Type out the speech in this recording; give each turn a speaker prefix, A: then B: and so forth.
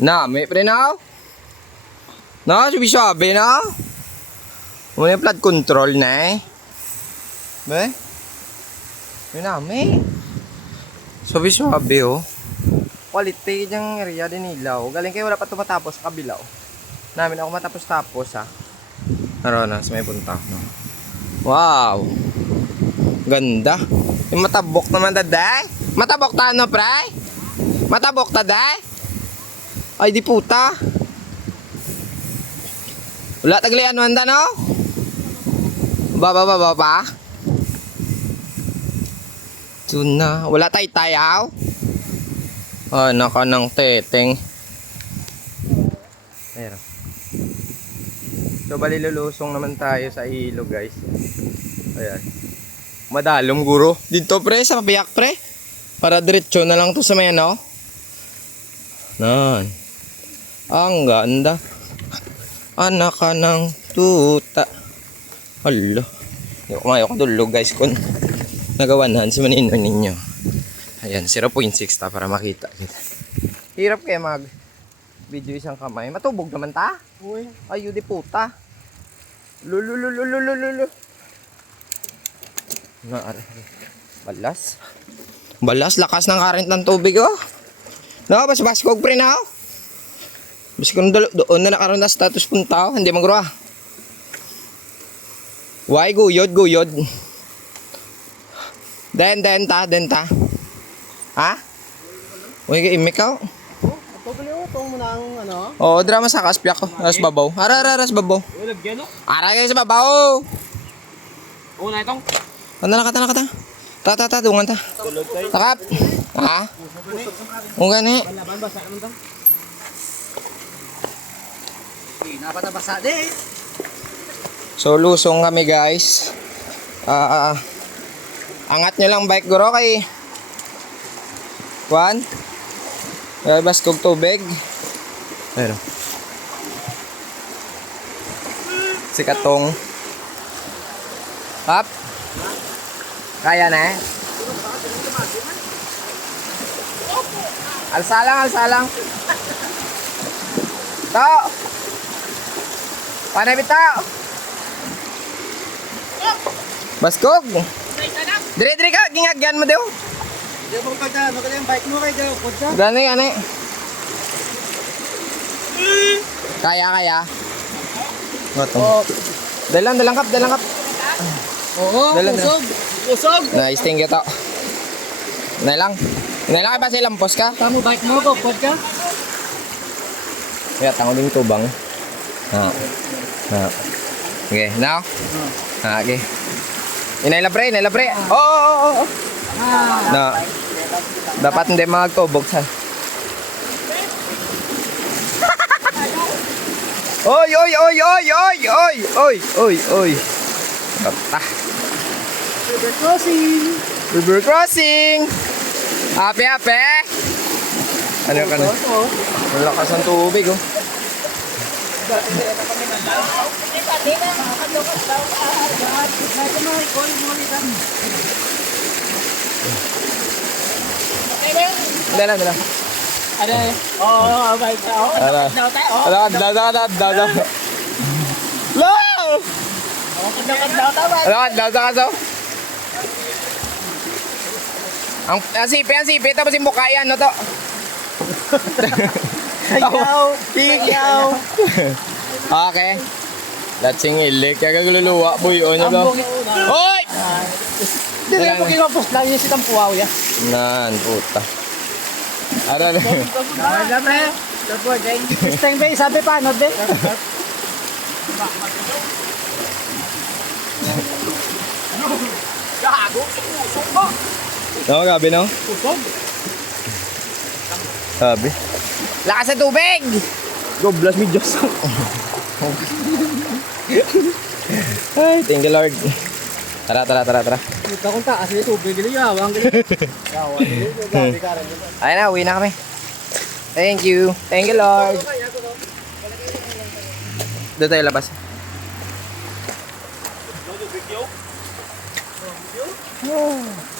A: Na, may pre na Na, sabi sabi na. Muna yung flood control na eh. Be? Yun na, may. Sabi sabi oh. Quality yung area din ilaw. Galing kayo wala pa tumatapos sa kabilaw. Namin ako matapos-tapos ha. Naroon na, sa may punta. No? Wow! Ganda. Yung matabok naman daday. Matabok ta no, pre? Matabok ta, day? Ay, di puta. Wala taglian man da, no? Baba, baba, pa? Tuna. Wala tay tayaw? Ah, naka ng teteng. Pero. So, bali lulusong naman tayo sa ilo, guys. Ayan. Madalom, guro. Dito, pre, sa pabiyak, pre. Para diretso na lang to sa may ano. Nan. Ang ganda. Anak ka ng tuta. Hala. Hindi ko kumayo ko dulog guys kun nagawanan si manino ninyo. Ayan, 0.6 ta para makita kita. Hirap kaya mag video isang kamay. Matubog naman ta.
B: Uy.
A: Ayo di puta. Lululululululu. Na are. Balas. Balas lakas ng current ng tubig oh. No, bas bas kog pre na. Bas dalo doon na nakaroon na status punta oh. hindi magro ah. Why guyod guyod. Den den ta den ta. Ha? Uy, ka imikaw.
B: Ano.
A: Oo, drama sa kaspyak ko. Aras babaw. Ara, ara, aras babaw. Ara kayo sa babaw.
B: Oo na itong.
A: Ano na kata na kata? Ta ta ta dungan ta. Takap. Ha? Kung gani.
B: Laban basa naman to. Napatabasa din.
A: So lusong kami guys. Ah, ah, angat nyo lang bike guro kay Juan. Lalabas kog tubig. Pero. Si Katong. Hap. Kaya na eh. Alsa lang, alsa lang. Tao. Panay bitaw. Baskog. Dire dire ka gingagyan mo daw.
B: Hindi mo pagka, maganda yung bike mo kayo dyan. Kutsa.
A: Gani gani. Kaya kaya. Goto.
B: Oh.
A: Dalang dalang kap dalang kap.
B: Oo,
A: Dala na.
B: kusog. Kusog.
A: Nice thing ito. Na lang. Na lang ba silang post ka?
B: Tamo bike mo ko, kutsa.
A: Kaya tango din tubang. Ha. Ha. Okay, now. Ha, okay. Inay la pre, inay la pre. Oo, oo, oo, oo.
B: Ah.
A: Na. Dapat hindi magtubog sa. Oy, oy, oy, oy, oy, oy, oy, oy, oy. Kata.
B: River crossing.
A: River crossing. Ape, ape. Ano ka na?
B: Oo.
A: Ang tubig, oh. Dala, dala.
B: Ada. Oh,
A: baik.
B: Oh, ada. Ada,
A: ada, ada, ada, ada. Lo. Ada, ada, ada. Ang, ang sipi, ang sipi. Tapos yung mukha yan, no to.
B: Sayaw! Ikaw!
A: okay. Latsing ilik. Eh. Kaya kagluluwa po yun.
B: Oh,
A: ano?
B: Hoy!
A: Hindi
B: ka po kinapos lang yung si Tampuaw ya.
A: Nan, puta. Aral.
B: Aral pre. Tapo, Jay. Steng ba, sabi pa, ano, Jay? Gago, usog ba?
A: Oo, gabi no?
B: Usog.
A: Sabi. Lakas sa tubig!
B: Goblas mi Diyos.
A: Ay, thank you Lord. Tara, tara, tara, tara.
B: Ito kung taas ni tubig gili yawang. Yawang.
A: Ayun na, uwi na kami. Thank you. Thank you Lord. Doon tayo labas. Oh.